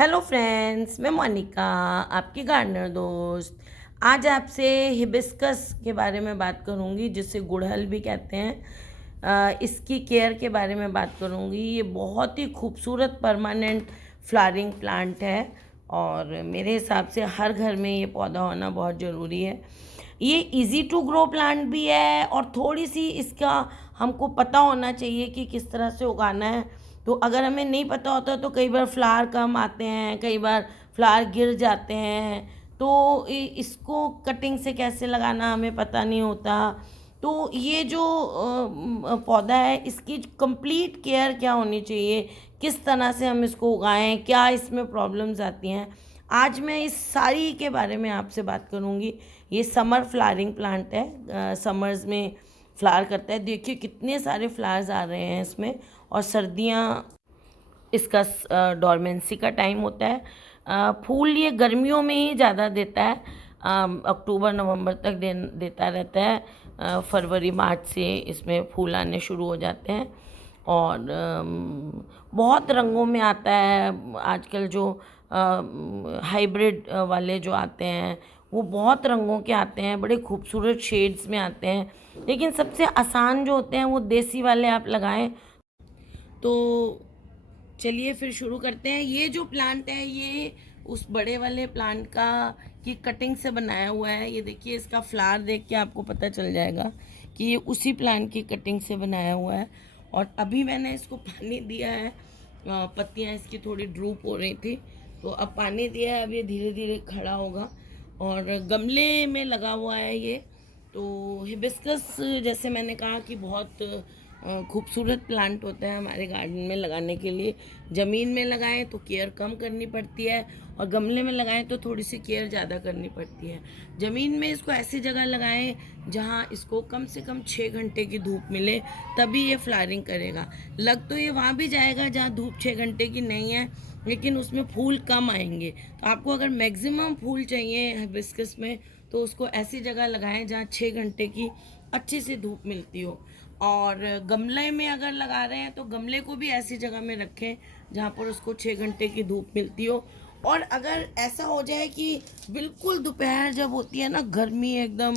Hello friends, मैं मोनिका, आपकी gardener दोस्त। आज आपसे हिबिस्कस के बारे में बात करूंगी, जिसे गुड़हल भी कहते हैं। इसकी केयर के बारे में बात करूंगी। ये बहुत ही खूबसूरत परमानेंट फ्लावरिंग प्लांट है और मेरे हिसाब से हर घर में ये पौधा होना बहुत ज़रूरी है। ये इजी टू ग्रो प्लांट भी है और थोड़ी सी इसका हमको पता होना चाहिए कि किस तरह से उगाना है। तो अगर हमें नहीं पता होता तो कई बार फ्लावर कम आते हैं, कई बार फ्लावर गिर जाते हैं। तो इसको कटिंग से कैसे लगाना हमें पता नहीं होता। तो ये जो पौधा है, इसकी कंप्लीट केयर क्या होनी चाहिए, किस तरह से हम इसको उगाएं, क्या इसमें प्रॉब्लम्स आती हैं, आज मैं इस सारी के बारे में आपसे बात करूंगी। ये समर फ्लावरिंग प्लांट है, समर्स में फ्लावर करता है। देखिए कितने सारे फ्लावर्स आ रहे हैं इसमें। और सर्दियाँ इसका डोरमेंसी का टाइम होता है। फूल ये गर्मियों में ही ज़्यादा देता है, अक्टूबर नवंबर तक देता रहता है। फरवरी मार्च से इसमें फूल आने शुरू हो जाते हैं और बहुत रंगों में आता है। आजकल जो हाइब्रिड वाले जो आते हैं वो बहुत रंगों के आते हैं, बड़े खूबसूरत शेड्स में आते हैं। लेकिन सबसे आसान जो होते हैं वो देसी वाले आप लगाएं। तो चलिए फिर शुरू करते हैं। ये जो प्लांट है ये उस बड़े वाले प्लांट का की कटिंग से बनाया हुआ है। ये देखिए, इसका फ्लावर देख के आपको पता चल जाएगा कि ये उसी प्लांट की कटिंग से बनाया हुआ है। और अभी मैंने इसको पानी दिया है, पत्तियां इसकी थोड़ी ड्रूप हो रही थी, तो अब पानी दिया है। अब ये धीरे धीरे खड़ा होगा और गमले में लगा हुआ है ये। तो हिबिस्कस, जैसे मैंने कहा कि बहुत खूबसूरत प्लांट होता है हमारे गार्डन में लगाने के लिए। ज़मीन में लगाएं तो केयर कम करनी पड़ती है और गमले में लगाएं तो थोड़ी सी केयर ज़्यादा करनी पड़ती है। ज़मीन में इसको ऐसी जगह लगाएं जहां इसको कम से कम 6 घंटे की धूप मिले, तभी ये फ्लावरिंग करेगा। लग तो ये वहाँ भी जाएगा जहाँ धूप 6 घंटे की नहीं है, लेकिन उसमें फूल कम आएंगे। तो आपको अगर मैक्सिमम फूल चाहिए हिबिस्कस में तो उसको ऐसी जगह लगाएं जहाँ 6 घंटे की अच्छी सी धूप मिलती हो। और गमले में अगर लगा रहे हैं तो गमले को भी ऐसी जगह में रखें जहाँ पर उसको 6 घंटे की धूप मिलती हो। और अगर ऐसा हो जाए कि बिल्कुल दोपहर जब होती है ना, गर्मी एकदम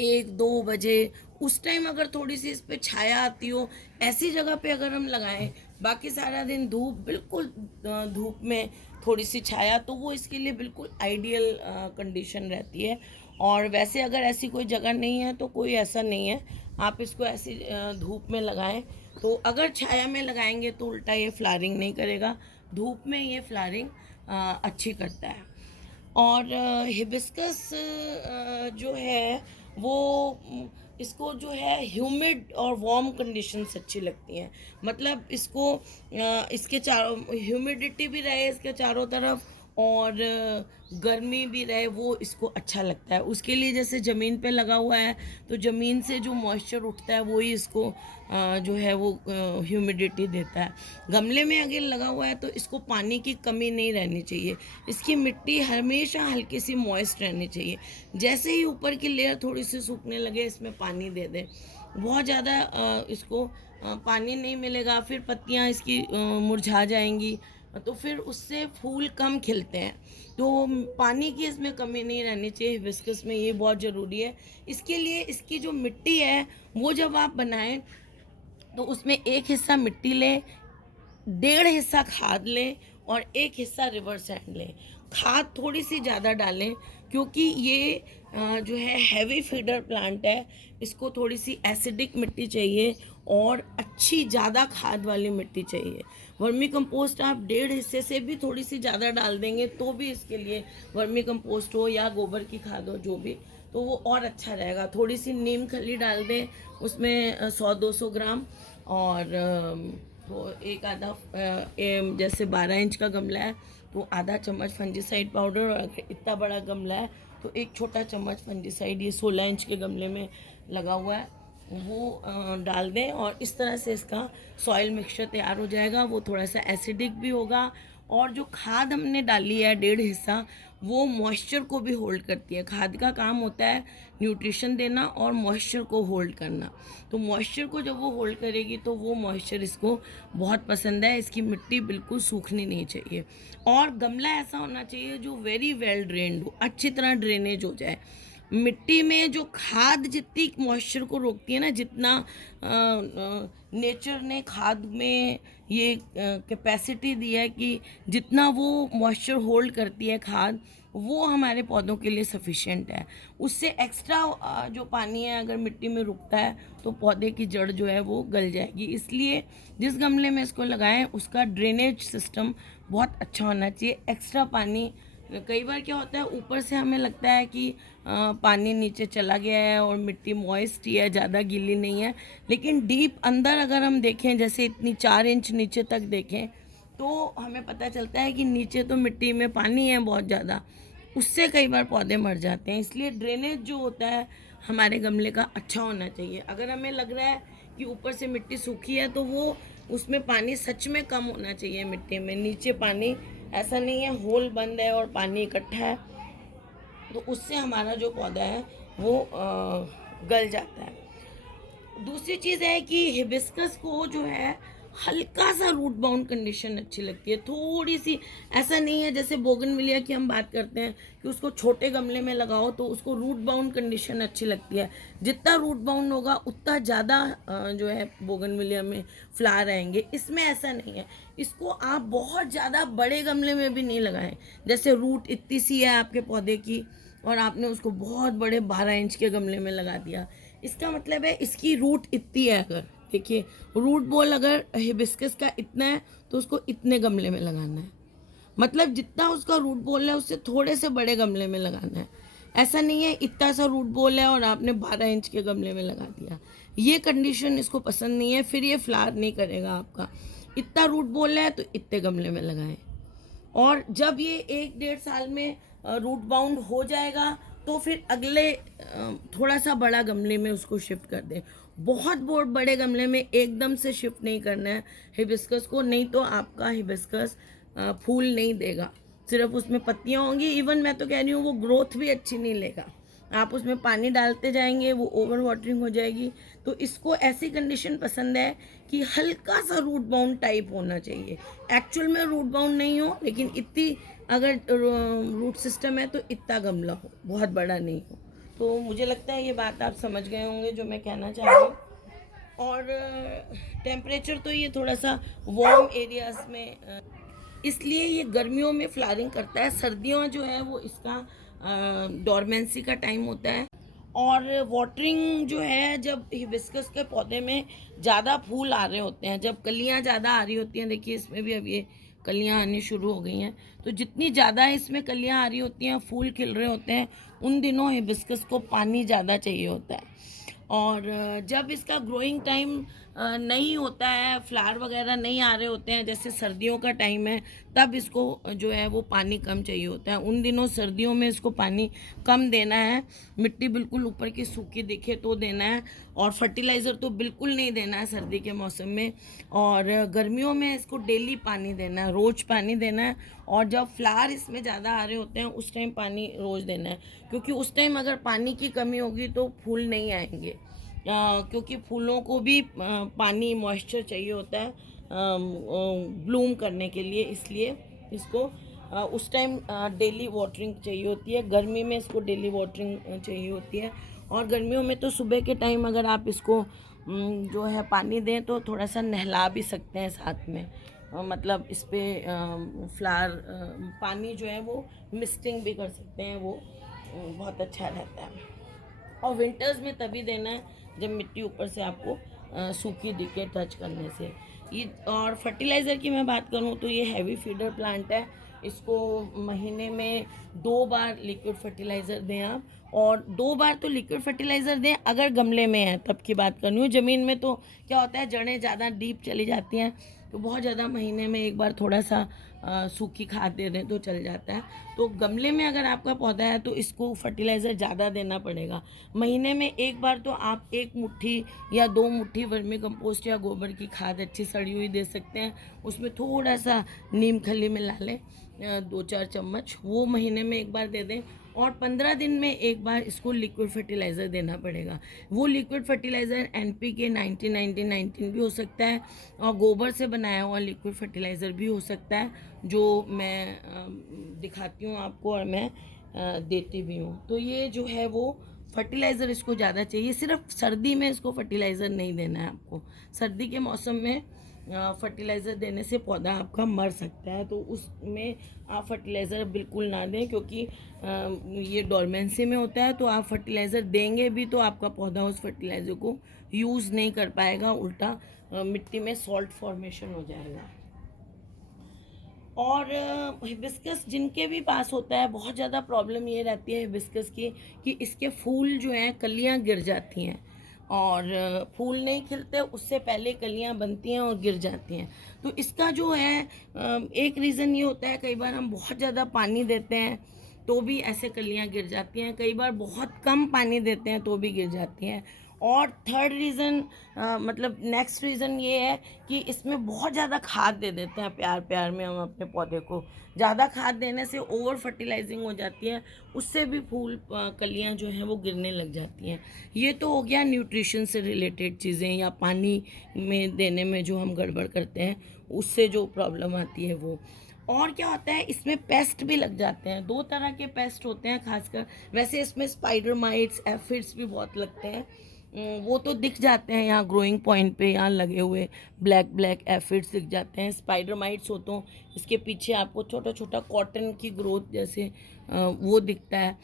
1-2 बजे, उस टाइम अगर थोड़ी सी इस पर छाया आती हो, ऐसी जगह पे अगर हम लगाएं, बाकी सारा दिन धूप, बिल्कुल धूप में थोड़ी सी छाया, तो वो इसके लिए बिल्कुल आइडियल कंडीशन रहती है। और वैसे अगर ऐसी कोई जगह नहीं है तो कोई ऐसा नहीं है, आप इसको ऐसी धूप में लगाएं। तो अगर छाया में लगाएंगे तो उल्टा ये फ्लावरिंग नहीं करेगा, धूप में ये फ्लावरिंग अच्छी करता है। और हिबिस्कस जो है वो इसको जो है ह्यूमिड और वार्म कंडीशंस अच्छी लगती हैं। मतलब इसको इसके चारों ह्यूमिडिटी भी रहे इसके चारों तरफ और गर्मी भी रहे, वो इसको अच्छा लगता है। उसके लिए जैसे ज़मीन पे लगा हुआ है तो ज़मीन से जो मॉइस्चर उठता है वही इसको जो है वो ह्यूमिडिटी देता है। गमले में अगर लगा हुआ है तो इसको पानी की कमी नहीं रहनी चाहिए, इसकी मिट्टी हमेशा हल्की सी मॉइस्ट रहनी चाहिए। जैसे ही ऊपर की लेयर थोड़ी सी सूखने लगे इसमें पानी दे दें। बहुत ज़्यादा इसको पानी नहीं मिलेगा, फिर पत्तियाँ इसकी मुरझा जाएंगी, तो फिर उससे फूल कम खिलते हैं। तो पानी की इसमें कमी नहीं रहनी चाहिए हिबिस्कस में, ये बहुत ज़रूरी है। इसके लिए इसकी जो मिट्टी है वो जब आप बनाएं तो उसमें 1 हिस्सा मिट्टी लें, 1.5 हिस्सा खाद लें और 1 हिस्सा रिवर सैंड लें। खाद थोड़ी सी ज़्यादा डालें क्योंकि ये जो है हैवी फीडर प्लांट है, इसको थोड़ी सी एसिडिक मिट्टी चाहिए और अच्छी ज़्यादा खाद वाली मिट्टी चाहिए। वर्मी कंपोस्ट आप 1.5 हिस्से से भी थोड़ी सी ज़्यादा डाल देंगे तो भी इसके लिए, वर्मी कंपोस्ट हो या गोबर की खाद हो जो भी, तो वो और अच्छा रहेगा। थोड़ी सी नीम खली डाल दें उसमें 100-200 ग्राम। और तो एक आधा जैसे 12 इंच का गमला है तो आधा चम्मच फंजीसाइड पाउडर, और अगर इतना बड़ा गमला है तो 1 छोटा चम्मच फंजीसाइड, ये 16 इंच के गमले में लगा हुआ है, वो डाल दें। और इस तरह से इसका सॉइल मिक्सचर तैयार हो जाएगा। वो थोड़ा सा एसिडिक भी होगा और जो खाद हमने डाली है 1.5 हिस्सा, वो मॉइस्चर को भी होल्ड करती है। खाद का काम होता है न्यूट्रिशन देना और मॉइस्चर को होल्ड करना। तो मॉइस्चर को जब वो होल्ड करेगी तो वो मॉइस्चर इसको बहुत पसंद है। इसकी मिट्टी बिल्कुल सूखनी नहीं चाहिए और गमला ऐसा होना चाहिए जो वेरी वेल ड्रेन्ड हो, अच्छी तरह ड्रेनेज हो जाए। मिट्टी में जो खाद जितनी मॉइस्चर को रोकती है ना, जितना नेचर ने खाद में ये कैपेसिटी दी है कि जितना वो मॉइस्चर होल्ड करती है खाद, वो हमारे पौधों के लिए सफिशिएंट है। उससे एक्स्ट्रा जो पानी है अगर मिट्टी में रुकता है तो पौधे की जड़ जो है वो गल जाएगी। इसलिए जिस गमले में इसको लगाएं उसका ड्रेनेज सिस्टम बहुत अच्छा होना चाहिए। एक्स्ट्रा पानी, कई बार क्या होता है ऊपर से हमें लगता है कि पानी नीचे चला गया है और मिट्टी मॉइस्ट ही है, ज़्यादा गीली नहीं है, लेकिन डीप अंदर अगर हम देखें, जैसे इतनी 4 इंच नीचे तक देखें, तो हमें पता चलता है कि नीचे तो मिट्टी में पानी है बहुत ज़्यादा, उससे कई बार पौधे मर जाते हैं। इसलिए ड्रेनेज जो होता है हमारे गमले का अच्छा होना चाहिए। अगर हमें लग रहा है कि ऊपर से मिट्टी सूखी है तो वो उसमें पानी सच में कम होना चाहिए। मिट्टी में नीचे पानी ऐसा नहीं है होल बंद है और पानी इकट्ठा है, तो उससे हमारा जो पौधा है वो गल जाता है। दूसरी चीज़ है कि हिबिस्कस को जो है हल्का सा रूट बाउंड कंडीशन अच्छी लगती है, थोड़ी सी। ऐसा नहीं है जैसे बोगनविलिया की हम बात करते हैं कि उसको छोटे गमले में लगाओ तो उसको रूट बाउंड कंडीशन अच्छी लगती है। जितना रूट बाउंड होगा उतना ज़्यादा जो है बोगनविलिया में फ्लावर आएंगे। इसमें ऐसा नहीं है। इसको आप बहुत ज़्यादा बड़े गमले में भी नहीं लगाएं। जैसे रूट इतनी सी है आपके पौधे की और आपने उसको बहुत बड़े 12 इंच के गमले में लगा दिया, इसका मतलब है इसकी रूट इतनी है। अगर देखिए रूट बॉल अगर हिबिस्कस का इतना है तो उसको इतने गमले में लगाना है, मतलब जितना उसका रूट बॉल है उससे थोड़े से बड़े गमले में लगाना है। ऐसा नहीं है इतना सा रूट बॉल है और आपने 12 इंच के गमले में लगा दिया, ये कंडीशन इसको पसंद नहीं है, फिर ये फ्लावर नहीं करेगा आपका। इतना रूट बॉल है तो इतने गमले में लगाएं। और जब ये 1-1.5 साल में रूट बाउंड हो जाएगा तो फिर अगले थोड़ा सा बड़ा गमले में उसको शिफ्ट कर दें। बहुत बहुत बड़े गमले में एकदम से शिफ्ट नहीं करना है हिबिस्कस को, नहीं तो आपका हिबिस्कस फूल नहीं देगा, सिर्फ उसमें पत्तियां होंगी। इवन मैं तो कह रही हूँ वो ग्रोथ भी अच्छी नहीं लेगा। आप उसमें पानी डालते जाएंगे वो ओवर वाटरिंग हो जाएगी। तो इसको ऐसी कंडीशन पसंद है कि हल्का सा रूट बाउंड टाइप होना चाहिए। एक्चुअल में रूट बाउंड नहीं हो, लेकिन इतनी अगर रूट सिस्टम है तो इतना गमला हो, बहुत बड़ा नहीं हो। तो मुझे लगता है ये बात आप समझ गए होंगे जो मैं कहना चाह रही हूँ। और टेम्परेचर तो ये थोड़ा सा वार्म एरियाज में, इसलिए ये गर्मियों में फ्लावरिंग करता है। सर्दियों जो है वो इसका डॉर्मेंसी का टाइम होता है। और वाटरिंग जो है जब हिबिस्कस के पौधे में ज़्यादा फूल आ रहे होते हैं, जब कलियां ज़्यादा आ रही होती हैं, देखिए इसमें भी अब ये कलियां आनी शुरू हो गई हैं, तो जितनी ज़्यादा इसमें कलियां आ रही होती हैं, फूल खिल रहे होते हैं, उन दिनों हिबिस्कस को पानी ज़्यादा चाहिए होता है। और जब इसका ग्रोइंग टाइम नहीं होता है, फ्लावर वगैरह नहीं आ रहे होते हैं, जैसे सर्दियों का टाइम है, तब इसको जो है वो पानी कम चाहिए होता है। उन दिनों सर्दियों में इसको पानी कम देना है, मिट्टी बिल्कुल ऊपर की सूखी दिखे तो देना है, और फर्टिलाइज़र तो बिल्कुल नहीं देना है सर्दी के मौसम में। और गर्मियों में इसको डेली पानी देना है, रोज़ पानी देना है। और जब फ्लावर इसमें ज़्यादा आ रहे होते हैं उस टाइम पानी रोज़ देना है, क्योंकि उस टाइम अगर पानी की कमी होगी तो फूल नहीं आएंगे। क्योंकि फूलों को भी पानी मॉइस्चर चाहिए होता है ब्लूम करने के लिए, इसलिए इसको उस टाइम डेली वाटरिंग चाहिए होती है। गर्मी में इसको डेली वाटरिंग चाहिए होती है। और गर्मियों में तो सुबह के टाइम अगर आप इसको जो है पानी दें तो थोड़ा सा नहला भी सकते हैं साथ में, मतलब इस पर फ्लावर पानी जो है वो मिस्टिंग भी कर सकते हैं, वो बहुत अच्छा रहता है। और विंटर्स में तभी देना है जब मिट्टी ऊपर से आपको सूखी दिखे टच करने से। ये और फर्टिलाइज़र की मैं बात करूँ तो ये हैवी फीडर प्लांट है, इसको महीने में 2 बार लिक्विड फर्टिलाइज़र दें आप, और 2 बार तो लिक्विड फर्टिलाइज़र दें अगर गमले में है तब की बात करनी हूँ। ज़मीन में तो क्या होता है जड़ें ज़्यादा डीप चली जाती हैं तो बहुत ज़्यादा महीने में 1 बार थोड़ा सा सूखी खाद दे दें तो चल जाता है। तो गमले में अगर आपका पौधा है तो इसको फर्टिलाइज़र ज़्यादा देना पड़ेगा। महीने में एक बार तो आप 1 मुट्ठी या 2 मुट्ठी वर्मी कंपोस्ट या गोबर की खाद अच्छी सड़ी हुई दे सकते हैं। उसमें थोड़ा सा नीम खली मिला लें, 2-4 चम्मच, वो महीने में एक बार दे दें। और 15 दिन में एक बार इसको लिक्विड फर्टिलाइज़र देना पड़ेगा। वो लिक्विड फर्टिलाइज़र NPK 90-90-19 भी हो सकता है, और गोबर से बनाया हुआ लिक्विड फर्टिलाइज़र भी हो सकता है, जो मैं दिखाती हूँ आपको और मैं देती भी हूँ। तो ये जो है वो फर्टिलाइज़र इसको ज़्यादा चाहिए। सिर्फ सर्दी में इसको फर्टिलाइज़र नहीं देना है आपको। सर्दी के मौसम में फर्टिलाइज़र देने से पौधा आपका मर सकता है, तो उसमें आप फर्टिलाइज़र बिल्कुल ना दें, क्योंकि ये डोरमेंसी में होता है। तो आप फर्टिलाइज़र देंगे भी तो आपका पौधा उस फर्टिलाइज़र को यूज़ नहीं कर पाएगा, उल्टा मिट्टी में सॉल्ट फॉर्मेशन हो जाएगा। और हिबिस्कस जिनके भी पास होता है, बहुत ज़्यादा प्रॉब्लम ये रहती है हिबिस्कस की कि इसके फूल जो हैं कलियां गिर जाती हैं, और फूल नहीं खिलते उससे पहले कलियां बनती हैं और गिर जाती हैं। तो इसका जो है एक रीज़न ये होता है, कई बार हम बहुत ज़्यादा पानी देते हैं तो भी ऐसे कलियां गिर जाती हैं, कई बार बहुत कम पानी देते हैं तो भी गिर जाती हैं। और थर्ड रीज़न मतलब नेक्स्ट रीज़न ये है कि इसमें बहुत ज़्यादा खाद दे देते हैं, प्यार प्यार में हम अपने पौधे को। ज़्यादा खाद देने से ओवर फर्टिलाइजिंग हो जाती है, उससे भी फूल कलियां जो हैं वो गिरने लग जाती हैं। ये तो हो गया न्यूट्रिशन से रिलेटेड चीज़ें, या पानी में देने में जो हम गड़बड़ करते हैं उससे जो प्रॉब्लम आती है वो। और क्या होता है, इसमें पेस्ट भी लग जाते हैं। 2 तरह के पेस्ट होते हैं खासकर। वैसे इसमें स्पाइडर माइट्स, एफिड्स भी बहुत लगते हैं। वो तो दिख जाते हैं यहाँ ग्रोइंग पॉइंट पे, यहाँ लगे हुए ब्लैक एफिड्स दिख जाते हैं। स्पाइडर माइट्स हो तो इसके पीछे आपको छोटा छोटा कॉटन की ग्रोथ जैसे वो दिखता है।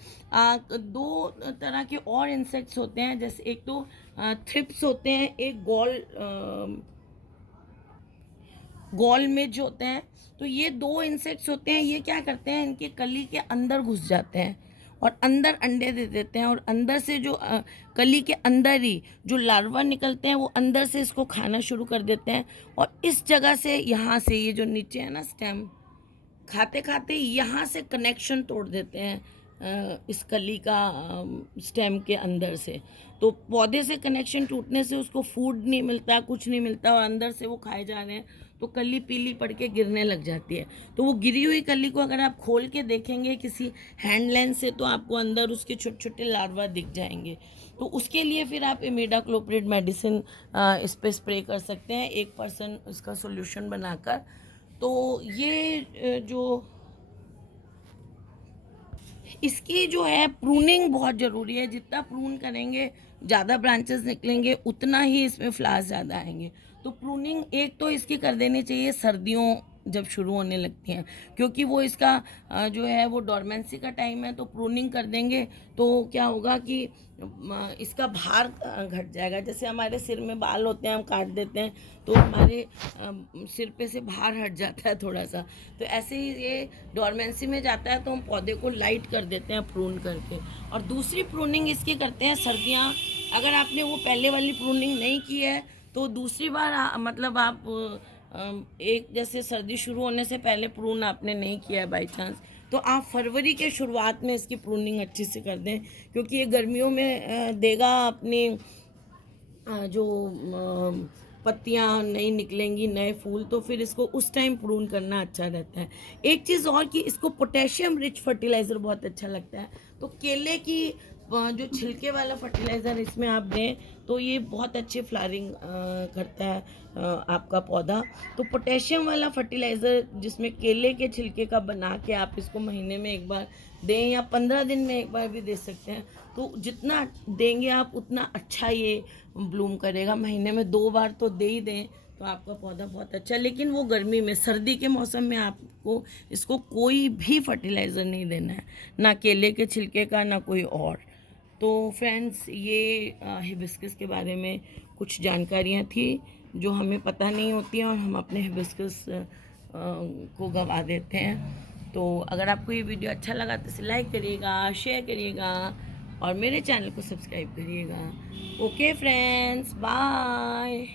2 तरह के और इंसेक्ट्स होते हैं, जैसे एक तो थ्रिप्स होते हैं, एक गॉल मिज होते हैं। तो ये 2 इंसेक्ट्स होते हैं। ये क्या करते हैं, इनके कली के अंदर घुस जाते हैं और अंदर अंडे दे देते हैं, और अंदर से जो कली के अंदर ही जो लार्वा निकलते हैं वो अंदर से इसको खाना शुरू कर देते हैं। और इस जगह से, यहाँ से, ये जो नीचे है ना स्टेम, खाते खाते यहाँ से कनेक्शन तोड़ देते हैं इस कली का स्टेम के अंदर से। तो पौधे से कनेक्शन टूटने से उसको फूड नहीं मिलता, कुछ नहीं मिलता, और अंदर से वो खाए जा रहे हैं, तो कली पीली पड़ के गिरने लग जाती है। तो वो गिरी हुई कली को अगर आप खोल के देखेंगे किसी हैंड लेंस से, तो आपको अंदर उसके छोटे छोटे लार्वा दिख जाएंगे। तो उसके लिए फिर आप इमिडाक्लोप्रिड मेडिसिन इस पर स्प्रे कर सकते हैं, 1% इसका सोल्यूशन बनाकर। तो ये जो इसकी जो है प्रूनिंग बहुत ज़रूरी है। जितना प्रून करेंगे, ज़्यादा ब्रांचेस निकलेंगे, उतना ही इसमें फ्लावर्स ज़्यादा आएंगे। तो प्रूनिंग एक तो इसकी कर देनी चाहिए सर्दियों जब शुरू होने लगती हैं, क्योंकि वो इसका जो है वो डोरमेंसी का टाइम है। तो प्रूनिंग कर देंगे तो क्या होगा कि इसका भार घट जाएगा। जैसे हमारे सिर में बाल होते हैं, हम काट देते हैं तो हमारे सिर पे से भार हट जाता है थोड़ा सा। तो ऐसे ही ये डोरमेंसी में जाता है तो हम पौधे को लाइट कर देते हैं प्रून करके। और दूसरी प्रूनिंग इसकी करते हैं सर्दियाँ। अगर आपने वो पहले वाली प्रूनिंग नहीं की है तो दूसरी बार मतलब आप एक, जैसे सर्दी शुरू होने से पहले प्रून आपने नहीं किया है बाई चांस, तो आप फरवरी के शुरुआत में इसकी प्रूनिंग अच्छी से कर दें, क्योंकि ये गर्मियों में देगा अपनी जो पत्तियां नई निकलेंगी, नए फूल, तो फिर इसको उस टाइम प्रून करना अच्छा रहता है। एक चीज़ और कि इसको पोटेशियम रिच फर्टिलाइज़र बहुत अच्छा लगता है। तो केले की जो छिलके वाला फर्टिलाइज़र इसमें आप दें तो ये बहुत अच्छी फ्लावरिंग करता है आपका पौधा। तो पोटेशियम वाला फर्टिलाइज़र जिसमें केले के छिलके का बना के आप इसको महीने में एक बार दें, या 15 दिन में एक बार भी दे सकते हैं। तो जितना देंगे आप उतना अच्छा ये ब्लूम करेगा। महीने में 2 बार तो दे ही दें तो आपका पौधा बहुत अच्छा। लेकिन वो गर्मी में, सर्दी के मौसम में आपको इसको कोई भी फर्टिलाइज़र नहीं देना है, ना केले के छिलके का, ना कोई और। तो फ्रेंड्स, ये हिबिस्कस के बारे में कुछ जानकारियाँ थी जो हमें पता नहीं होती हैं, और हम अपने हिबिस्कस को गंवा देते हैं। तो अगर आपको ये वीडियो अच्छा लगा तो इसे लाइक करिएगा, शेयर करिएगा, और मेरे चैनल को सब्सक्राइब करिएगा। Okay friends, bye.